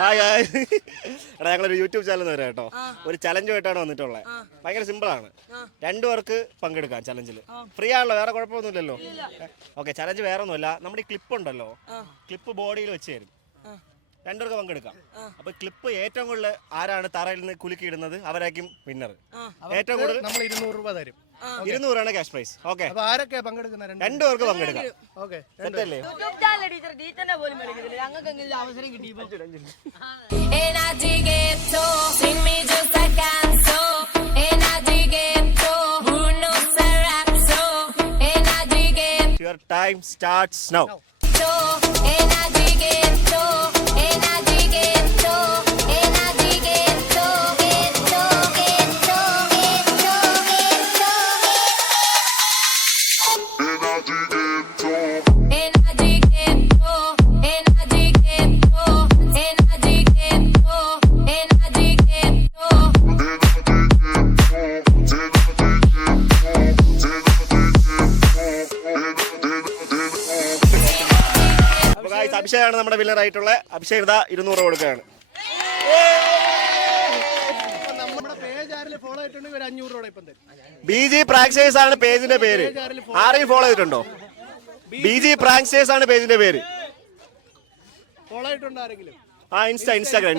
Hi hi എടാ ഞങ്ങളൊരു YouTube channel വരാം കേട്ടോ. ഒരു ചലഞ്ചുമായിട്ടാണ് വന്നിട്ടുള്ളത്. ഭയങ്കര സിമ്പിളാണ്. 2 പേർക്ക് പങ്കെടുക്കാം ചലഞ്ചിൽ. ഫ്രീ ആണല്ലോ, വേറെ കുഴപ്പമൊന്നുമില്ലല്ലോ. ഓക്കെ, ചലഞ്ച് വേറെ ഒന്നുമല്ല. നമ്മുടെ ഈ ക്ലിപ്പ് ഉണ്ടല്ലോ, ക്ലിപ്പ് ബോഡിയിൽ വെച്ച് തരും. 2 പേർക്ക് പങ്കെടുക്കാം. അപ്പൊ ക്ലിപ്പ് ഏറ്റവും കൂടുതൽ ആരാണ് തറയിൽ നിന്ന് കുലുക്കി ഇടുന്നത് അവരായിരിക്കും വിന്നർ. ഏറ്റവും കൂടുതൽ നമ്മൾ 200 രൂപ തരും. 200 ആണ് ക്യാഷ് പ്രൈസ്. ഓക്കെ, 2 പേർക്ക് പങ്കെടുക്കാം. സെറ്റല്ലേ? Your time starts now. അഭിഷേകാണ് നമ്മുടെ വിന്നർ ആയിട്ടുള്ള. അഭിഷേക് 200 കൊടുക്കുകയാണ്. BG പ്രാങ്സ്റ്റേഴ്സ് ആണ് പേജിന്റെ പേര്. ആരെയും ഫോളോ ചെയ്തിട്ടുണ്ടോ? BG പ്രാങ്സ്റ്റേഴ്സ് ആണ് പേജിന്റെ പേര്. ഇൻസ്റ്റാഗ്രാം